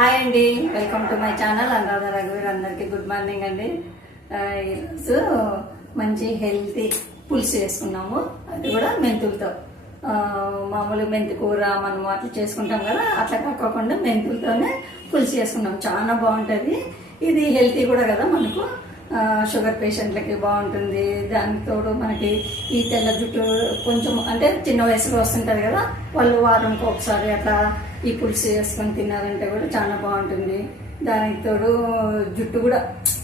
Hi అండి. Welcome to my channel Anuradha రఘువీర్ అందరికీ good morning అండి. ఈరోజు మంచి హెల్తీ పులుసు చేసుకున్నాము. అది కూడా మెంతులతో. మామూలు మెంతి కూర మనం అట్లా చేసుకుంటాం కదా అట్లా కాకుండా మెంతులతోనే పులుసు చేసుకున్నాం. చాలా బాగుంటుంది. ఇది హెల్తీ కూడా కదా మనకు. షుగర్ పేషెంట్లకి బాగుంటుంది. దానికి తోడు మనకి ఈ తెల్ల జుట్టు కొంచెం అంటే చిన్న వయసులో వస్తుంటారు కదా వాళ్ళు వారంకి ఒకసారి అట్లా ఈ పులుసు వేసుకొని తిన్నారంటే కూడా చాలా బాగుంటుంది. దానికి తోడు జుట్టు కూడా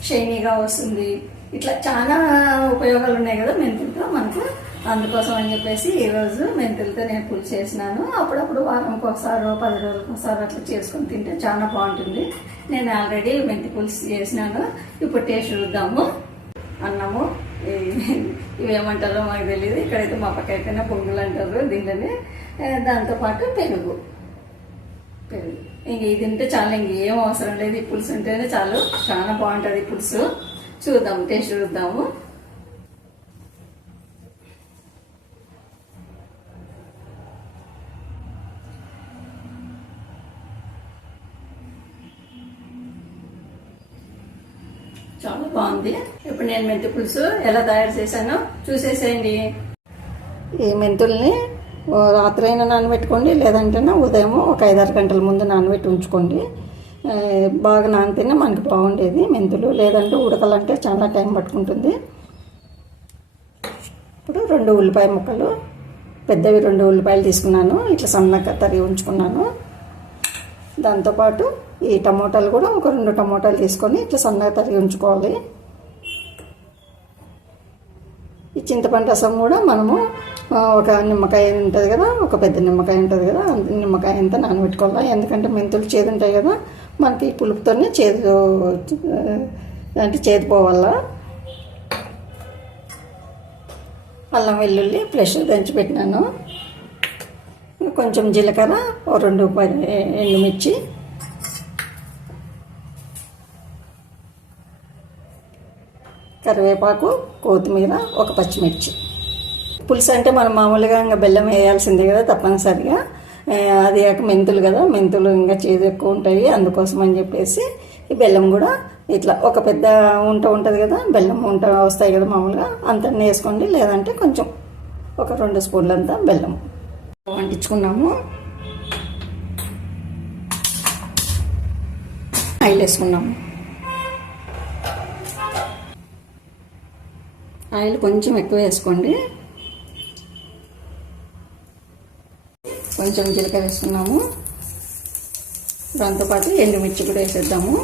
షైనీగా వస్తుంది. ఇట్లా చాలా ఉపయోగాలు ఉన్నాయి కదా మెంతులతో. మనకు అందుకోసం అని చెప్పేసి ఈరోజు మెంతులతో నేను పులుసు చేసినాను. అప్పుడప్పుడు వారంకి ఒకసారి పది రోజులకు ఒకసారి అట్లా చేసుకొని తింటే చాలా బాగుంటుంది. నేను ఆల్రెడీ మెంతి పులుసు చేసినాను. ఇప్పుడు టేస్ట్ చూద్దాము. అన్నము ఇవేమంటారో మాకు తెలియదు ఇక్కడైతే మా పక్క అయితేనే పొంగులు అంటారు దీనిలోనే దాంతోపాటు పెరుగు. పెరుగు. ఇంక ఇది తింటే చాలా ఇంకేం అవసరం లేదు. ఈ పులుసు ఉంటేనే చాలు. చాలా బాగుంటుంది ఈ పులుసు. చూద్దాం టేస్ట్ చూద్దాము. చాలా బాగుంది. ఇప్పుడు నేను మెంతి పులుసు ఎలా తయారు చేశానో చూసేసేయండి. ఈ మెంతుల్ని రాత్రైనా నానబెట్టుకోండి లేదంటే ఉదయం ఒక ఐదారు గంటల ముందు నానబెట్టి ఉంచుకోండి. బాగా నానితేనే మనకి బాగుండేది మెంతులు లేదంటే ఉడకాలంటే చాలా టైం పట్టుకుంటుంది. ఇప్పుడు రెండు ఉల్లిపాయ ముక్కలు పెద్దవి రెండు ఉల్లిపాయలు తీసుకున్నాను ఇట్లా సన్నగా తరిగి ఉంచుకున్నాను. దాంతోపాటు ఈ టమోటాలు కూడా ఒక రెండు టమోటాలు తీసుకొని ఇట్లా సన్నగా తరిగి ఉంచుకోవాలి. ఈ చింతపండు రసం కూడా మనము ఒక నిమ్మకాయ ఉంటుంది కదా ఒక పెద్ద నిమ్మకాయ ఉంటుంది కదా నిమ్మకాయ అంతా నానబెట్టుకోవాలి? ఎందుకంటే మెంతులు చేదు ఉంటాయి కదా మనకి పులుపుతోనే చేదు అంటే చేదు పోవాలా? అల్లం వెల్లుల్లి ఫ్రెష్ దంచి పెట్టినాను. కొంచెం జీలకర్ర ఓ రెండు ప- ఎండుమిర్చి. కరివేపాకు కొత్తిమీర ఒక పచ్చిమిర్చి. పులుసు అంటే మనం మామూలుగా ఇంకా బెల్లం వేయాల్సిందే కదా తప్పనిసరిగా. అది కాక మెంతులు కదా మెంతులు ఇంకా చేదు ఎక్కువ ఉంటాయి అందుకోసం అని చెప్పేసి ఈ బెల్లం కూడా ఇట్లా ఒక పెద్ద ఉంట ఉంటుంది కదా బెల్లం ఉంట వస్తాయి కదా మామూలుగా అంత వేసుకోండి. లేదంటే కొంచెం ఒక రెండు స్పూన్లంతా బెల్లం వండించుకున్నాము. ఆయిల్ వేసుకున్నాము. ఆయిల్ కొంచెం ఎక్కువ వేసుకోండి. కొంచెం జీలకర్ర వేసుకున్నాము. దాంతోపాటు ఎండుమిర్చి కూడా వేసేద్దాము.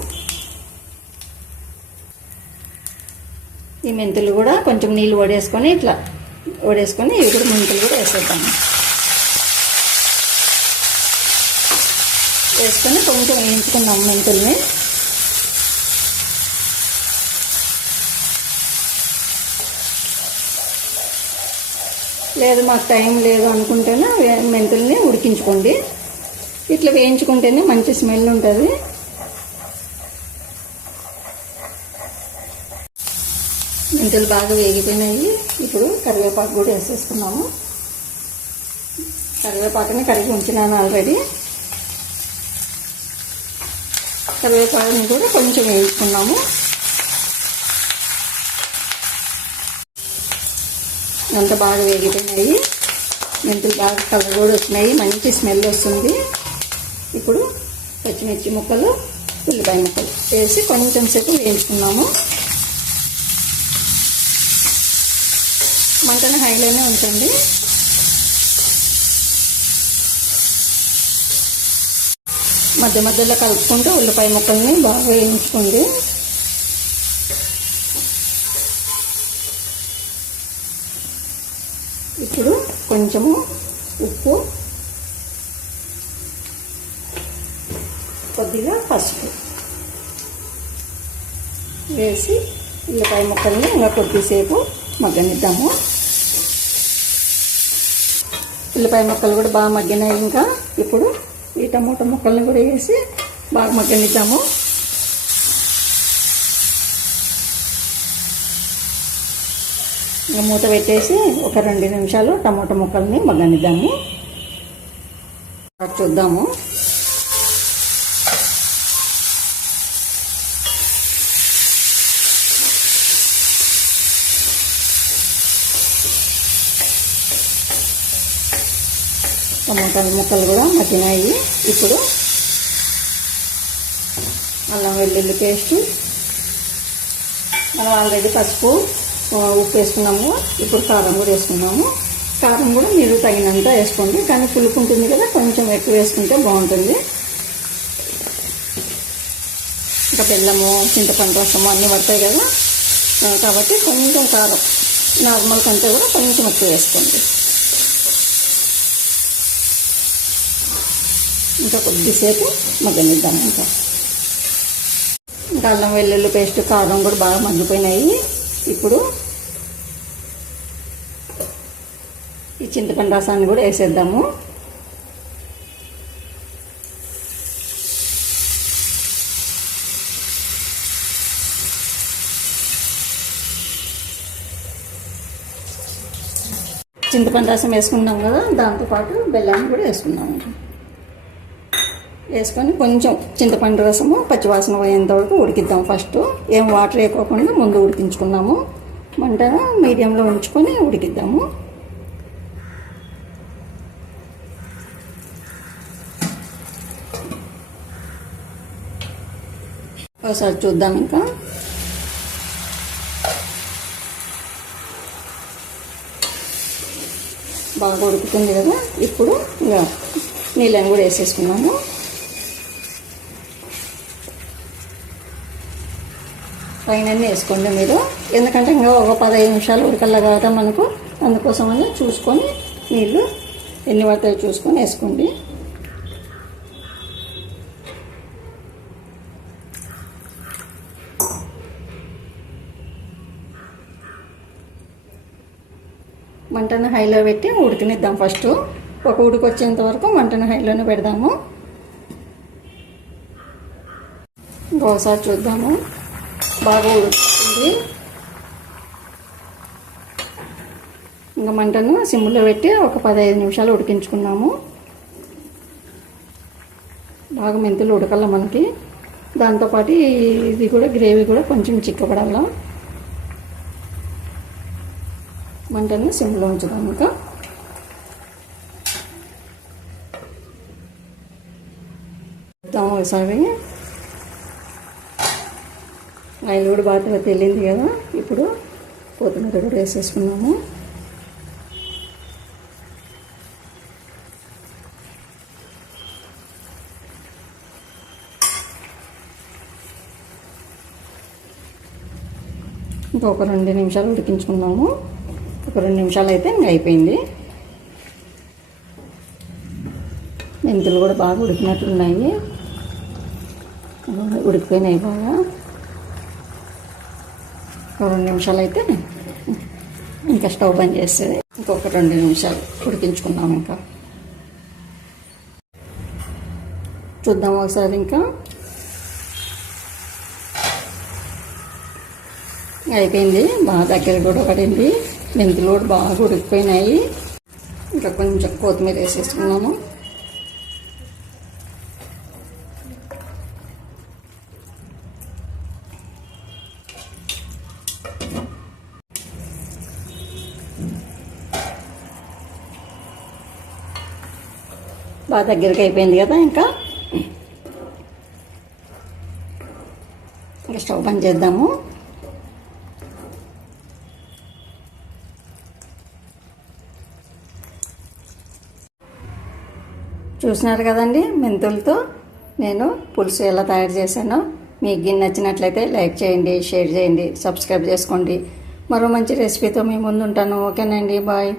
ఈ మెంతులు కూడా కొంచెం నీళ్ళు వడేసుకొని ఇట్లా వడేసుకొని ఇవి కూడా మెంతులు కూడా వేసేద్దాము. వేసుకొని కొంచెం వేయించుకుందాము మెంతుల్ని. లేదు మాకు టైం లేదు అనుకుంటేనే మెంతుల్ని ఉడికించుకోండి. ఇట్లా వేయించుకుంటేనే మంచి స్మెల్ ఉంటుంది. మెంతులు బాగా వేగిపోయినాయి. ఇప్పుడు కరివేపాకు కూడా వేసేసుకున్నాము. కరివేపాకుని కరిగి ఉంచినాను ఆల్రెడీ. కరివేపాకుని కూడా కొంచెం వేయించుకున్నాము. అంత బాగా వేగిపోయినాయి. మెంతులు బాగా కలర్ కూడా వచ్చినాయి మంచి స్మెల్ వస్తుంది. ఇప్పుడు పచ్చిమిర్చి ముక్కలు ఉల్లిపాయ ముక్కలు వేసి కొంచెం సేపు వేయించుకున్నాము. మంటను హైలోనే ఉంచండి. మధ్య మధ్యలో కలుపుకుంటూ ఉల్లిపాయ ముక్కల్ని బాగా వేయించుకోండి. కొంచెము ఉప్పు కొద్దిగా పసుపు వేసి ఉల్లిపాయ ముక్కల్ని ఇంకా కొద్దిసేపు మగ్గనిద్దాము. ఉల్లిపాయ ముక్కలు కూడా బాగా మగ్గినాయి ఇంకా. ఇప్పుడు ఈ టమోటా ముక్కల్ని కూడా వేసి బాగా మగ్గనిద్దాము. మూత పెట్టేసి ఒక రెండు నిమిషాలు టమాటో ముక్కల్ని మగ్గనిద్దాము. చూద్దాము. టమాటాల ముక్కలు కూడా మగ్గినాయి. ఇప్పుడు అల్లం వెల్లుల్లి పేస్ట్ మనం ఆల్రెడీ పసుపు ఉప్పు వేసుకున్నాము. ఇప్పుడు కారం కూడా వేసుకున్నాము. కారం కూడా మీరు తగినంత వేసుకోండి. కానీ పులుపు ఉంటుంది కదా కొంచెం ఎక్కువ వేసుకుంటే బాగుంటుంది. ఇంకా బెల్లము చింతపండు రసము అన్నీ పడతాయి కదా. కాబట్టి కొంచెం కారం నార్మల్ కంటే కూడా కొంచెం ఎక్కువ వేసుకోండి. ఇంకా కొద్దిసేపు మగ్గనిద్దాం ఇంకా ఇంకా అల్లం వెల్లుల్లి పేస్ట్ కారం కూడా బాగా మగ్గిపోయినాయి. ఇప్పుడు ఈ చింతపండు రసాన్ని కూడా వేసేద్దాము. చింతపండు రసం వేసుకున్నాం కదా దాంతోపాటు బెల్లాన్ని కూడా వేసుకున్నాము వేసుకొని కొంచెం చింతపండు రసము పచ్చివాసన పోయేంత వరకు ఉడికిద్దాం ఫస్ట్. ఏం వాటర్ వేయకోకుండా ముందు ఉడికించుకున్నాము మంట మీడియంలో ఉంచుకొని ఉడికిద్దాము. ఒకసారి చూద్దాం ఇంకా. బాగా ఉడుకుతుంది కదా? ఇప్పుడు ఇంకా నీళ్ళని కూడా వేసేసుకున్నాము. పైన వేసుకోండి మీరు. ఎందుకంటే ఇంకా ఒక పదహైదు నిమిషాలు ఉడకల్లా కదా మనకు. అందుకోసమని చూసుకొని నీళ్ళు ఎన్ని పడతాయో చూసుకొని వేసుకోండి. మంటను హైలో పెట్టి ఉడికినిద్దాం ఫస్ట్. ఒక ఉడికి వచ్చేంత వరకు మంటను హైలోనే పెడదాము. ఇంకోసారి చూద్దాము. బాగా ఉడుకుతుంది ఇంకా మంటను సిమ్లో పెట్టి ఒక పదహైదు నిమిషాలు ఉడికించుకున్నాము. బాగా మెంతులు ఉడకల్లా మనకి. దాంతోపాటు ఇది కూడా గ్రేవీ కూడా కొంచెం చిక్కబడాల మంటను సిమ్లో ఉంచుదాం ఇంకా. చూద్దాం ఒకసారి ఆయిల్ కూడా బాగా తెలియంది కదా ఇప్పుడు కొత్తిమీర కూడా వేసేసుకున్నాము. ఇంకొక రెండు నిమిషాలు ఉడికించుకున్నాము ఒక రెండు నిమిషాలు అయితే ఇంకా అయిపోయింది. మెంతులు కూడా బాగా ఉడికినట్లున్నాయి. ఉడికిపోయినాయి బాగా. ఒక రెండు నిమిషాలు అయితే ఇంకా స్టవ్ బంద్ చేస్తుంది ఇంకొక రెండు నిమిషాలు ఉడికించుకుందాం ఇంకా. చూద్దాం ఒకసారి ఇంకా. అయిపోయింది. బాగా దగ్గర కూడా పడింది మెంతులు కూడా బాగా ఉడికిపోయినాయి. ఇంకా కొంచెం కొత్తిమీర వేసేసుకున్నాము. బాగా దగ్గరికి అయిపోయింది కదా ఇంకా. ఇంకా స్టవ్ బంద్ చేద్దాము. చూసినారు కదండి మెంతులతో. నేను పులుసు ఎలా తయారు చేశానో మీకు గిన్నె నచ్చినట్లయితే లైక్ చేయండి షేర్ చేయండి సబ్స్క్రైబ్ చేసుకోండి. మరో మంచి రెసిపీతో మీ ముందు ఉంటాను ఓకేనండి బాయ్.